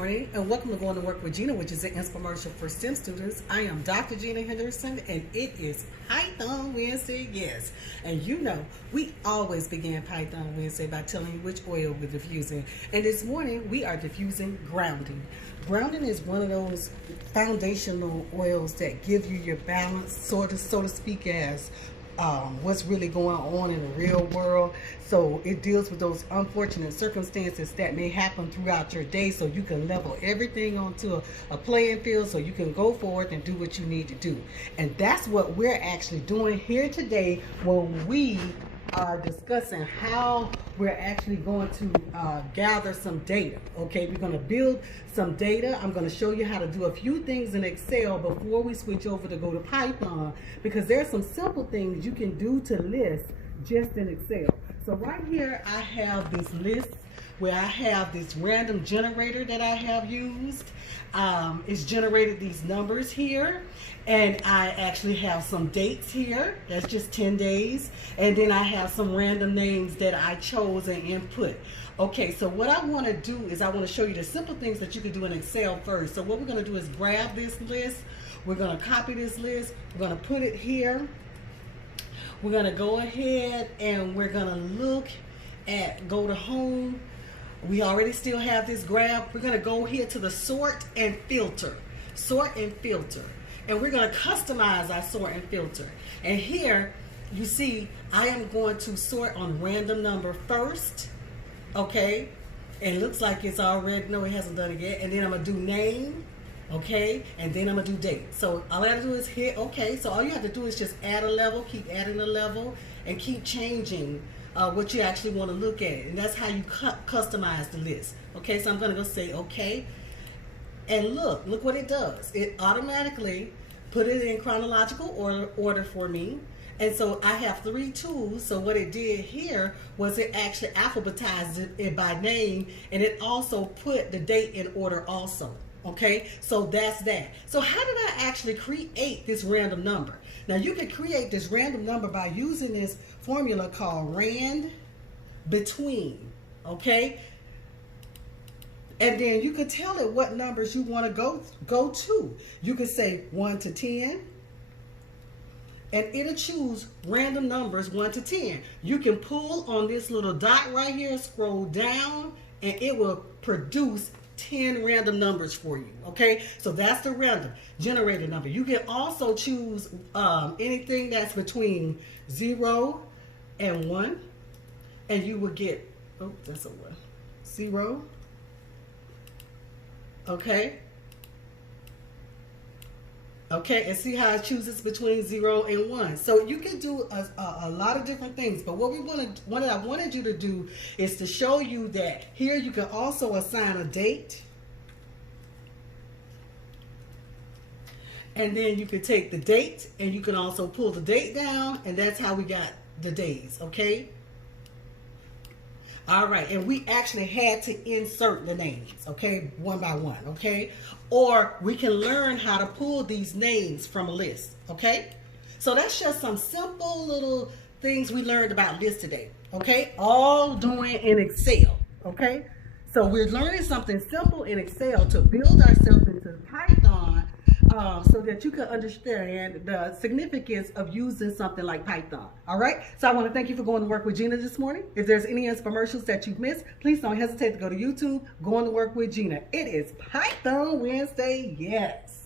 morning and welcome to Going to Work with Gena, which is an infomercial for STEM students. I am Dr. Gena Henderson and it is Python Wednesday, yes. And you know, we always begin Python Wednesday by telling you which oil we're diffusing. And this morning we are diffusing grounding. Grounding is one of those foundational oils that give you your balance, so to speak, as what's really going on in the real world. So it deals with those unfortunate circumstances that may happen throughout your day, so you can level everything onto a playing field so you can go forward and do what you need to do. And that's what we're actually doing here today when we are discussing how we're actually going to gather some data. Okay, we're going to build some data. I'm going to show you how to do a few things in Excel before we switch over to go to Python, because there's some simple things you can do to lists just in Excel. So right here I have this list where I have this random generator that I have used. It's generated these numbers here, and I actually have some dates here. That's just 10 days. And then I have some random names that I chose and input. Okay, so what I want to do is I want to show you the simple things that you can do in Excel first. So what we're going to do is grab this list. We're going to copy this list. We're going to put it here. We're going to go ahead and we're going to look at, go to home. We already still have this graph. We're going to go here to the sort and filter. Sort and filter. And we're going to customize our sort and filter. And here you see I am going to sort on random number first. Okay. And it looks like it's already, no, it hasn't done it yet. And then I'm going to do name. Okay. And then I'm going to do date. So all I have to do is hit okay. So all you have to do is just add a level, keep adding a level, and keep changing what you actually want to look at. And that's how you customize the list. Okay, so I'm going to go say okay. And look what it does. It automatically put it in chronological order for me. And so I have 3 tools. So what it did here was it actually alphabetized it by name, and it also put the date in order also. Okay, so that's that. So how did I actually create this random number? Now you can create this random number by using this formula called rand between. Okay, and then you can tell it what numbers you want to go to. You can say 1 to 10, and it'll choose random numbers 1 to 10. You can pull on this little dot right here, scroll down, and it will produce 10 random numbers for you. Okay, so that's the random generated number. You can also choose anything that's between 0 and 1, and you will get, oh, that's a 1, 0. Okay. Okay, and see how it chooses between 0 and 1. So you can do a lot of different things, but what I wanted you to do is to show you that here you can also assign a date. And then you can take the date and you can also pull the date down, and that's how we got the days, okay? All right, and we actually had to insert the names, okay, one by one, okay? Or we can learn how to pull these names from a list, okay? So that's just some simple little things we learned about lists today, okay? All doing in Excel, okay? So we're learning something simple in Excel to build ourselves into Python so that you can understand the significance of using something like Python. All right. So I want to thank you for going to work with Gena this morning. If there's any infomercials that you've missed, please don't hesitate to go to YouTube, Going to Work with Gena. It is Python Wednesday. Yes.